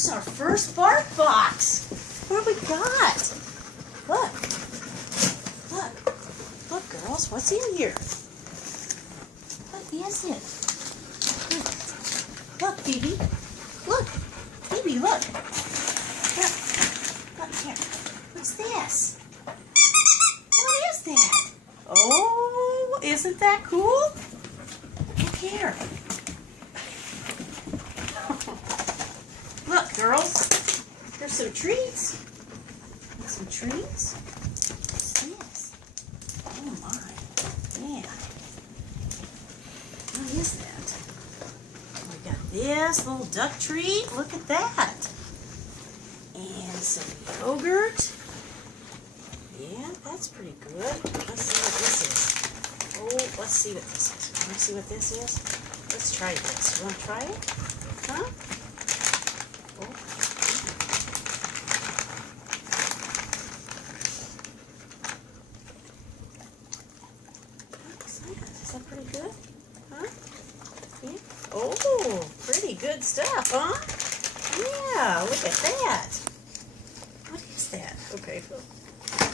It's our first bark box. What have we got? Look. Look. Look, girls. What's in here? What is it? Look, Phoebe. Look. Phoebe, look. Look. Look here. What's this? What is that? Oh, isn't that cool? Look here. Look, girls. There's some treats. Some treats. What's this? Oh my. Man. What is that? We got this little duck treat. Look at that. And some yogurt. Yeah, that's pretty good. Let's see what this is. Oh, let's see what this is. You want to see what this is? Let's try this. You want to try it? Huh? Oh. What's that? Is that pretty good? Huh? Yeah. Oh, pretty good stuff, huh? Yeah, look at that. What is that? Okay.